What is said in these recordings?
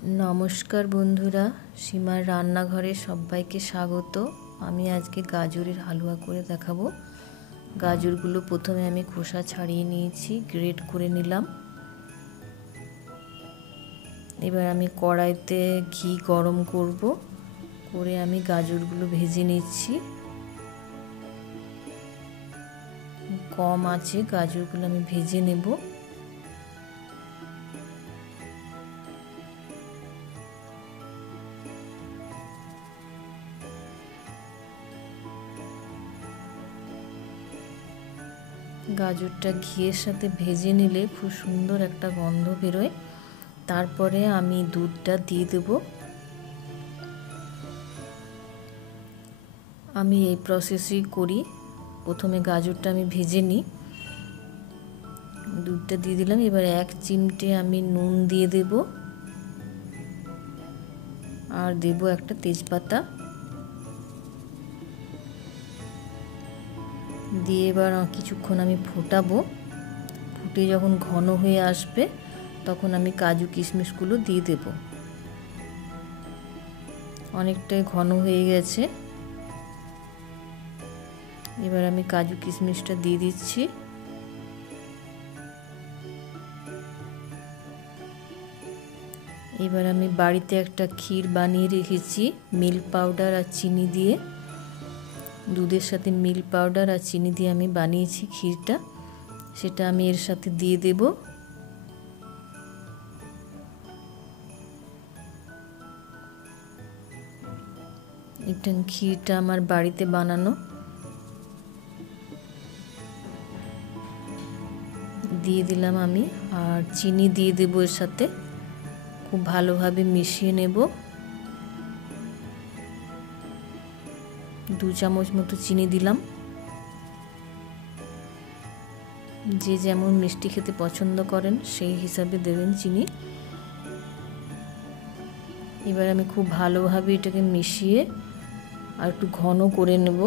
नमस्कार बंधुरा सीमार रान्नाघरे सबाइके स्वागत। आमी आजके गाजरेर हालुया करे देखाबो। गाजरगुलो प्रथमे आमी खोसा छाड़िए निয়েছি, ग्रेट करे निलाम। एबार आमी कड़ाइते घी गरम करब, करे आमी गाजरगुलो भेजे निচ্ছি। कम आঁচে गाजरगुलो आमी भेजे नेब। गाजरटा घिয়ের সাথে ভেজে নিলে খুব সুন্দর একটা গন্ধ বেরোয়। তারপরে আমি দুধটা দিয়ে দেব। আমি এই প্রসেসই করি। প্রথমে গাজরটা আমি ভেজে নিই, দুধটা দিয়ে দিলাম। এবার এক চিমটে আমি নুন দিয়ে দেব আর দেব একটা তেজপাতা দিয়ে এবার কিছুক্ষণ আমি ফোটাবো। ফুটে যখন ঘন হয়ে আসবে তখন আমি কাজু কিশমিশগুলো দিয়ে দেব। অনেকটাই ঘন হয়ে গেছে, এবার আমি কাজু কিশমিশটা দিয়ে দিচ্ছি। এবার আমি বাড়িতে একটা ক্ষীর বানিয়ে রেখেছি মিল্ক পাউডার আর চিনি দিয়ে। দুধের সাথে মিল্ক পাউডার আর চিনি দিয়ে আমি বানিয়েছি ক্ষীরটা, সেটা আমি এর সাথে দিয়ে দেব। এটা ক্ষীরটা আমার বাড়িতে বানানো, দিয়ে দিলাম আমি। আর চিনি দিয়ে দেব এর সাথে, খুব ভালোভাবে মিশিয়ে নেব। 2 চামচ মতো চিনি দিলাম। যে যেমন মিষ্টি খেতে পছন্দ করেন সেই হিসাবে দেবেন চিনি। এবার আমি খুব ভালোভাবে এটাকে মিশিয়ে আর একটু ঘন করে নেব।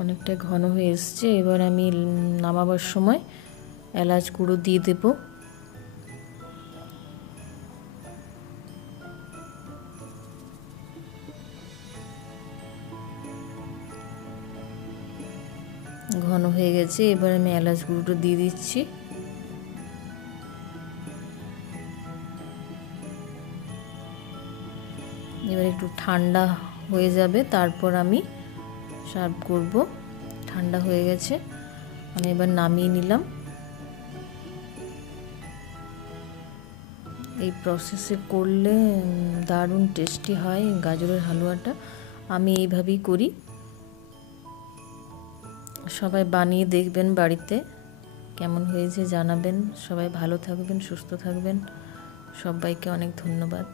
অনেকটা ঘন হয়ে এসছে। এবার আমি নামাবার সময় এলাচ গুঁড়ো দিয়ে দেব। ঘন হয়ে গেছে, এবার আমি এলাচ গুঁড়োটা দিয়ে দিচ্ছি। এবার একটু ঠান্ডা হয়ে যাবে, তারপর আমি সার্ভ করব। ঠান্ডা হয়ে গেছে, আমি এবার নামিয়ে নিলাম। এই প্রসেসে করলে দারুণ টেস্টি হয় গাজরের হালুয়াটা। আমি এইভাবেই করি। সবাই বানিয়ে দেখবেন বাড়িতে, কেমন হয়েছে জানাবেন। সবাই ভালো থাকবেন, সুস্থ থাকবেন। সবাইকে অনেক ধন্যবাদ।